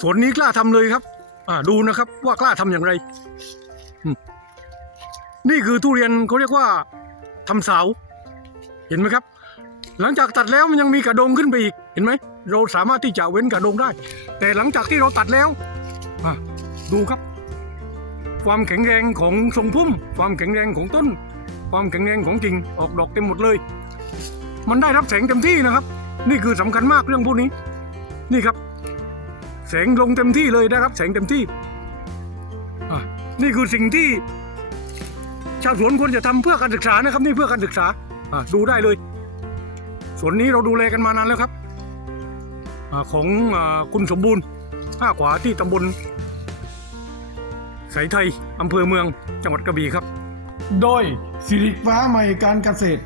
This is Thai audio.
สวนนี้กล้าทำเลยครับ อ่าดูนะครับว่ากล้าทำอย่างไร นี่คือทุเรียนเขาเรียกว่าทำเสา เห็นไหมครับ หลังจากตัดแล้วมันยังมีกระดงขึ้นไปอีก เห็นไหม เราสามารถที่จะเว้นกระดงได้ แต่หลังจากที่เราตัดแล้วอะดูครับ ความแข็งแรงของทรงพุ่ม ความแข็งแรงของต้น ความแข็งแรงของกิ่งออกดอกเต็มหมดเลย มันได้รับแสงเต็มที่นะครับ นี่คือสำคัญมากเรื่องพวกนี้ นี่ครับ แสงลงเต็มที่เลยนะครับ แสงเต็มที่นี่คือสิ่งที่ ชาวสวนควรจะทำเพื่อการศึกษานะครับ นี่เพื่อการศึกษาดูได้เลยสวนนี้เราดูแลกันมานานแล้วครับอของอคุณสมบูรณ์ท่าขวาที่ตำบลสายไทยอำเภอเมืองจังหวัดกระบี่ครับ โดยสิริฟ้าใหม่การเกษตร